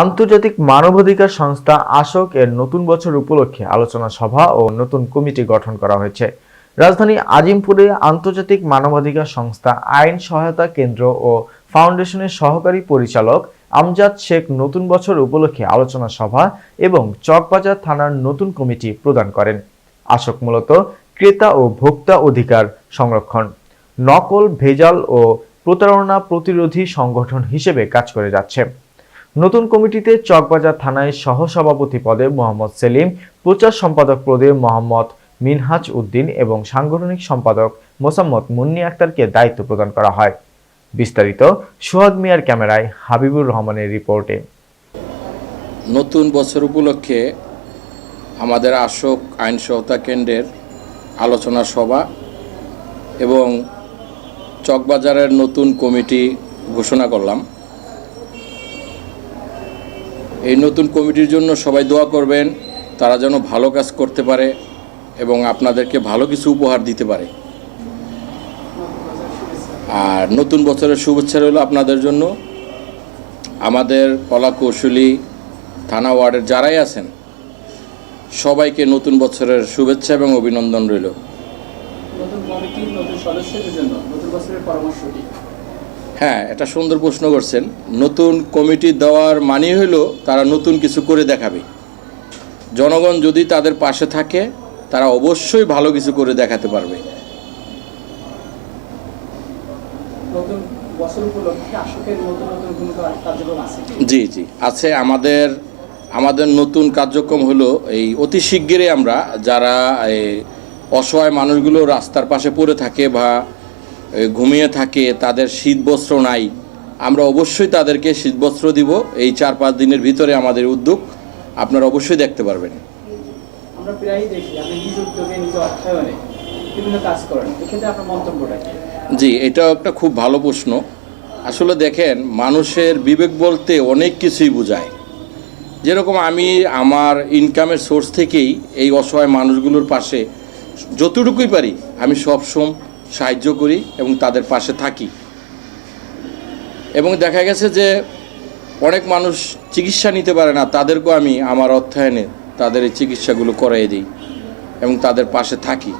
আন্তর্জাতিক মানবাধিকার সংস্থা আশোক এর নতুন বছর উপলক্ষে আলোচনা সভা ও নতুন কমিটি গঠন করা হয়েছে। রাজধানী আজিমপুরে আন্তর্জাতিক মানবাধিকার সংস্থা আইন সহায়তা কেন্দ্র ও ফাউন্ডেশনের সহকারী পরিচালক আমজাদ শেখ নতুন বছর উপলক্ষে আলোচনা সভা এবং চকবাজার থানার নতুন কমিটি প্রদান করেন। আশোক মূলত ক্রেতা ও ভোক্তা অধিকার সংরক্ষণ, নকল, ভেজাল ও প্রতারণা প্রতিরোধী সংগঠন হিসেবে কাজ করে যাচ্ছে। নতুন কমিটিতে চকবাজার থানায় সহসভাপতি পদে মোহাম্মদ সেলিম, প্রচার সম্পাদক পদে মোহাম্মদ মিনহাজ উদ্দিন এবং সাংগঠনিক সম্পাদক মোসাম্মদ মুন্নি আক্তারকে দায়িত্ব প্রদান করা হয়। বিস্তারিত সোহাগ মিয়ার ক্যামেরায় হাবিবুর রহমানের রিপোর্টে। নতুন বছর উপলক্ষে আমাদের আশোক আইন সহায়তা কেন্দ্রের আলোচনা সভা এবং চকবাজারের নতুন কমিটি ঘোষণা করলাম। এই নতুন কমিটির জন্য সবাই দোয়া করবেন, তারা যেন ভালো কাজ করতে পারে এবং আপনাদেরকে ভালো কিছু উপহার দিতে পারে। আর নতুন বছরের শুভেচ্ছা রইল আপনাদের জন্য। আমাদের কলা কৌশলী থানা ওয়ার্ডের যারাই আছেন সবাইকে নতুন বছরের শুভেচ্ছা এবং অভিনন্দন রইল। নতুন কমিটির নতুন সদস্যদের জন্য নতুন বছরের পরামর্শ কি? হ্যাঁ, এটা সুন্দর প্রশ্ন করছেন। নতুন কমিটি দেওয়ার মানে হলো তারা নতুন কিছু করে দেখাবে। জনগণ যদি তাদের পাশে থাকে তারা অবশ্যই ভালো কিছু করে দেখাতে পারবে। নতুন বছর উপলক্ষে আশোকের নতুন নতুন কোনো কার্যক্রম আছে? জি জি আছে। আমাদের নতুন কার্যক্রম হলো এই অতি শিগগিরই আমরা যারা অসহায় মানুষগুলো রাস্তার পাশে পড়ে থাকে বা ঘুমিয়ে থাকে, তাদের শীত বস্ত্র নাই, আমরা অবশ্যই তাদেরকে শীত বস্ত্র দিব। এই 4-5 দিনের ভিতরে আমাদের উদ্যোগ আপনারা অবশ্যই দেখতে পারবেন। আমরা প্রায়ই দেখি আপনি নিজ উদ্যোগে নিজ অর্থায়নে বিভিন্ন কাজ করেন, এক্ষেত্রে আপনার মন্তব্যটা কি? জি, এটাও একটা খুব ভালো প্রশ্ন। আসলে দেখেন, মানুষের বিবেক বলতে অনেক কিছুই বোঝায়। যেরকম আমি আমার ইনকামের সোর্স থেকেই এই অসহায় মানুষগুলোর পাশে যতটুকুই পারি আমি সবসময় সাহায্য করি এবং তাদের পাশে থাকি। এবং দেখা গেছে যে অনেক মানুষ চিকিৎসা নিতে পারে না, তাদেরকেও আমি আমার অর্থায়নে তাদের এই চিকিৎসাগুলো করাই দিই এবং তাদের পাশে থাকি।